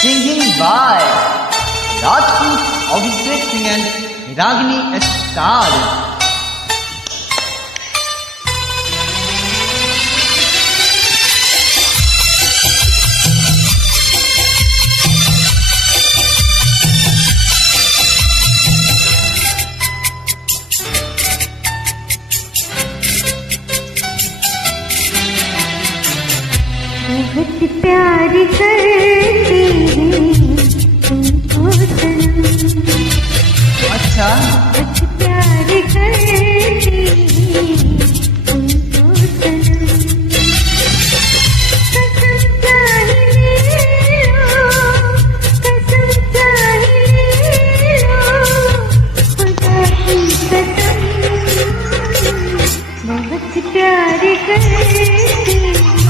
Singing by Rajput Abhishek Singh and Ragini Star. बहुत प्यार करती हूँ तुमको सनम। अच्छा, बहुत प्यार करती हूँ तुमको सनम। कसम चाहे ले लो, कसम चाहे ले लो, खुदा की कसम। बहुत प्यार करती हूँ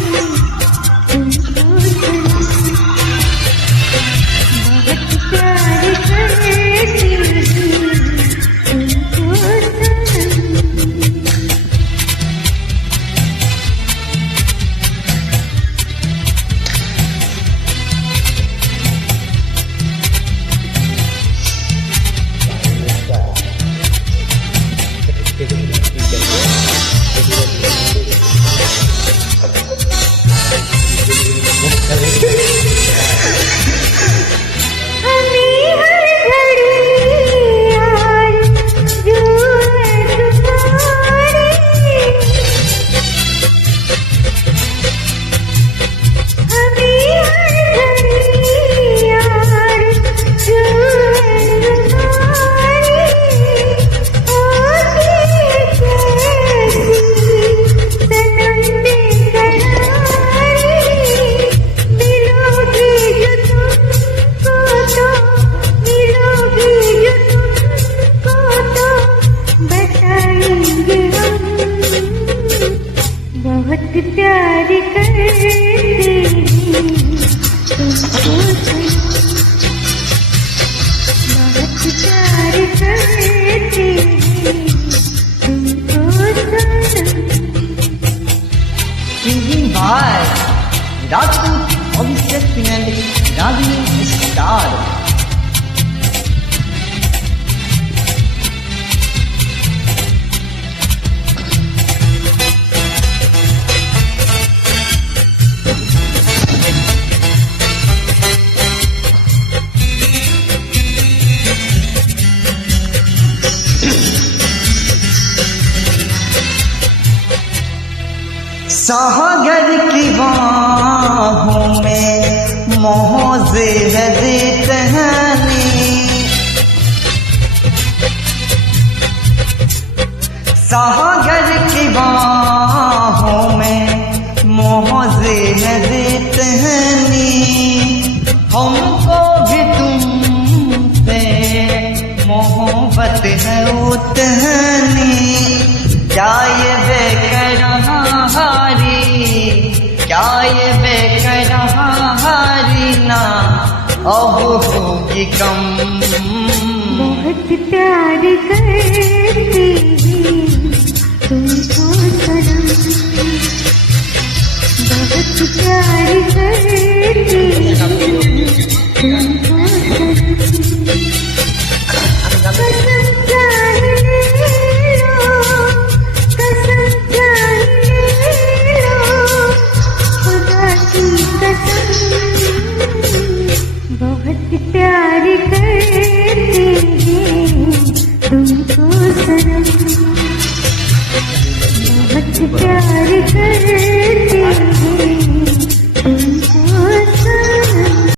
बहुत प्यार करती हूँ तुमको सनम। बहुत प्यार करती हूँ तुमको सनम। singing by Rajput Abhishek Singh and Ragini Star. सागर की बाहों में मोहज़े दे कहनी, सागर की बाहों में मोहज़े दे कहनी। हमको भी तुमसे मोहब्बत है उतनी, क्या ये बेकरारी, क्या ये बेकरारी ना अब होगी कम। बहुत प्यार करती हूँ तुमको सनम। बहुत प्यार करती हूँ तुमको सनम। कसम चाहे ले लो, कसम चाहे ले लो, खुदा की कसम। बहुत प्यार करती हूँ तुमको सनम। बहुत प्यार करती